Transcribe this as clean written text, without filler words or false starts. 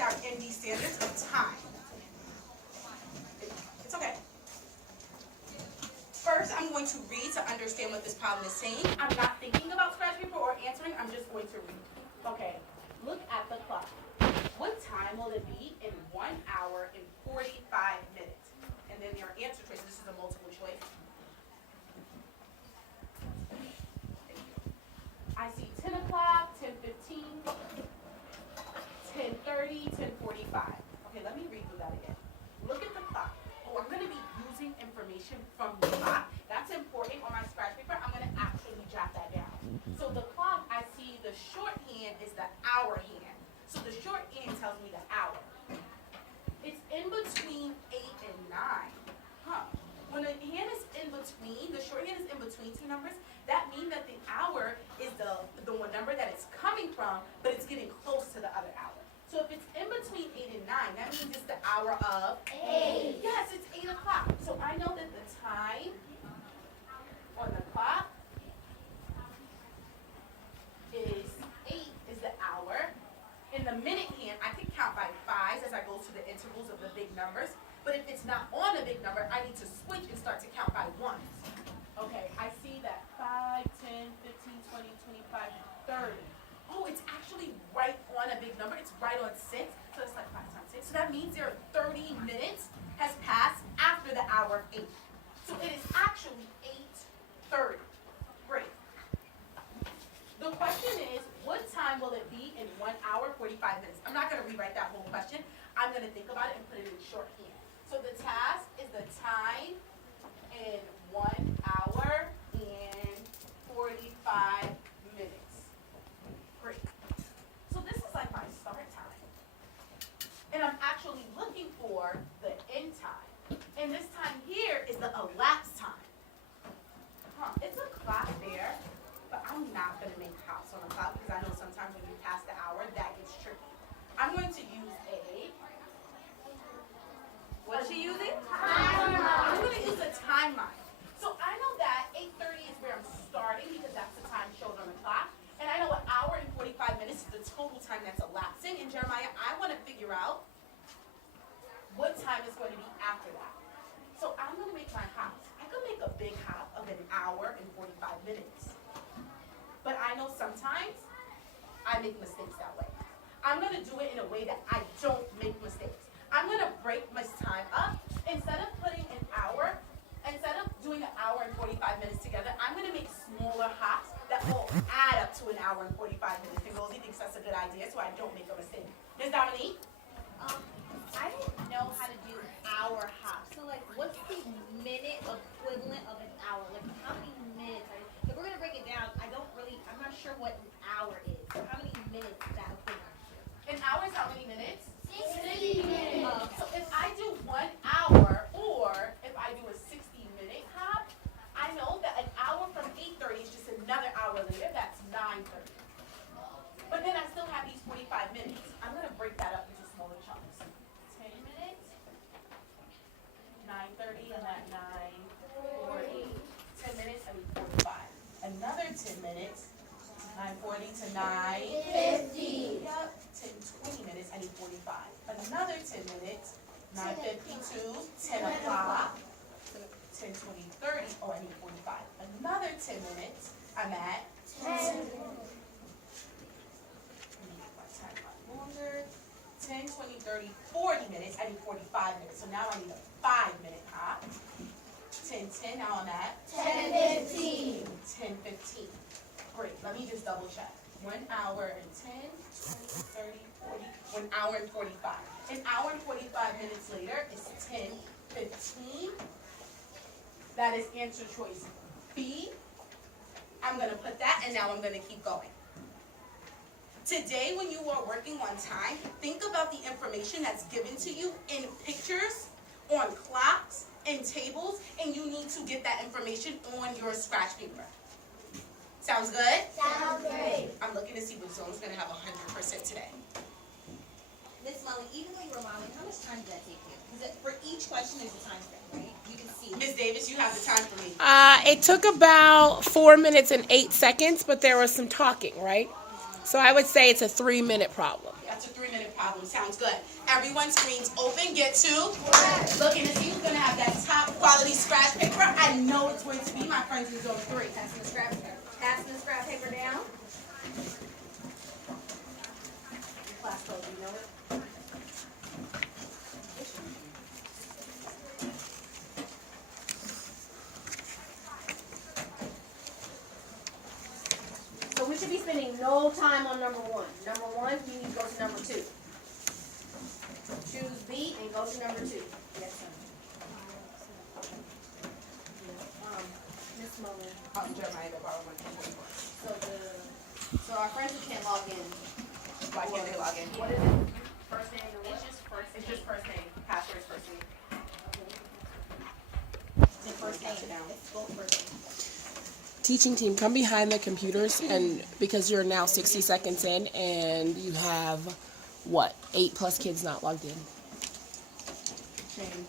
with our ND standards of time. It's okay. First, I'm going to read to understand what this problem is saying. I'm not thinking about scratch paper or answering. I'm just going to read. Okay, look at the clock. What time will it be in 1 hour and 45 minutes? And then your answer choice. This is a multiple choice. I see 10 o'clock, 10:15, 10:30, 10:45. Okay, let me read through that again. Look at the clock. Oh, I'm going to be using information from the clock. That's important on my scratch paper. I'm going to actually jot that down. So the clock, I see the shorthand is the hour hand. So the shorthand tells me the hour. It's in between 8 and 9. Huh. When the hand is in between, the shorthand is in between two numbers, that means that the hour is the one number that it's coming from, but it's getting close to the other hour. So if it's in between 8 and 9, that means it's the hour of 8. Yes, it's 8 o'clock. So I know that the time on the clock is 8 is the hour. In the minute hand, I can count by 5s as I go to the intervals of the big numbers. But if it's not on a big number, I need to switch and start to count by 1s. Okay, I see that 5, 10, 15, 20, 25, 30. Oh, it's actually right on a big number. It's right on 6. So it's like 5 times 6. So that means there are 30 minutes has passed after the hour of 8. So it is actually 8:30. Great. The question is, what time will it be in 1 hour, 45 minutes? I'm not going to rewrite that whole question. I'm going to think about it and put it in shorthand. So the task is the time in 1 hour and 45 minutes. Great. So this is like my start time. And I'm actually looking for the end time. And this time here is the elapsed time. Huh, it's a clock there, but I'm not going to make hops on the clock because I know sometimes when you pass the hour, that gets tricky. I'm going to use what is she using? Timeline. I'm going to use a timeline. So I know that 8:30 is where I'm starting because that's the time showed on the clock. And I know an hour and 45 minutes is the total time that's elapsing. And Jeremiah, I want to figure out what time is going to be after that. So I'm going to make my hops. I could make a big hop of an hour and 45 minutes. But I know sometimes I make mistakes that way. I'm going to do it in a way that I don't make mistakes. I'm going to break my time up. Instead of putting an hour, instead of doing an hour and 45 minutes together, I'm going to make smaller hops that will add up to an hour and 45 minutes. And Rosie thinks that's a good idea, so I don't make a mistake. Ms. Dominique? I don't know how to do hour hops. So, like, what's the minute equivalent of an hour? Like, how many minutes? If we're going to break it down, I'm not sure what an hour is. So how many minutes is that equivalent to? An hour is how many minutes? 60 minutes. So if I do 1 hour, or if I do a 60-minute hop, I know that an hour from 8:30 is just another hour later. That's 9:30. But then I still have these 45 minutes. I'm going to break that up into smaller chunks. 10 minutes, 9:30, and at 9:40. 10 minutes, I need 45. Another 10 minutes, 9:40 to 9:50. Yep. 10, 20 minutes, I need 45. Another 10 minutes, 9:50 to 10 o'clock. 10, 20, 30, oh, I need 45. Another 10 minutes, I'm at 10. I need my time a lot longer. 10, 20, 30, 40 minutes, I need 45 minutes. So now I need a 5-minute hop. 10, 10, now I'm at 10, 15. 10, 15. Great, let me just double check. 1 hour and 10, 20, 30, 40, 1 hour and 45. An hour and 45 minutes later is 10, 15. That is answer choice B. I'm going to put that, and now I'm going to keep going. Today, when you are working on time, think about the information that's given to you in pictures, on clocks, and tables, and you need to get that information on your scratch paper. Sounds good? Sounds great. I'm looking to see what Zone's going to have 100% today. Miss Molly, even though you're modeling, how much time did that take you? Because for each question, there's a time frame, right? You can see it. Ms. Davis, you have the time for me. It took about 4 minutes and 8 seconds, but there was some talking, right? So I would say it's a 3-minute problem. That's a 3-minute problem. Sounds good. Everyone's screens open. Get to looking to see who's gonna have that top quality scratch paper. I know it's going to be my friends in zone 3. Passing the scrap paper down. Class code, you know it. So we should be spending no time on number 1. Number 1, you need to go to number 2. Choose B and go to number 2. Yes, sir. Miss Mullen. Jeremiah, to borrow my computer. So our friends who can't log in, Why can't they log in? what is it? First name and what? It's just first name. Password's first name. It's first name. It's both first names. Teaching team, come behind the computers, and because you're now 60 seconds in and you have, what, 8+ kids not logged in. Shane.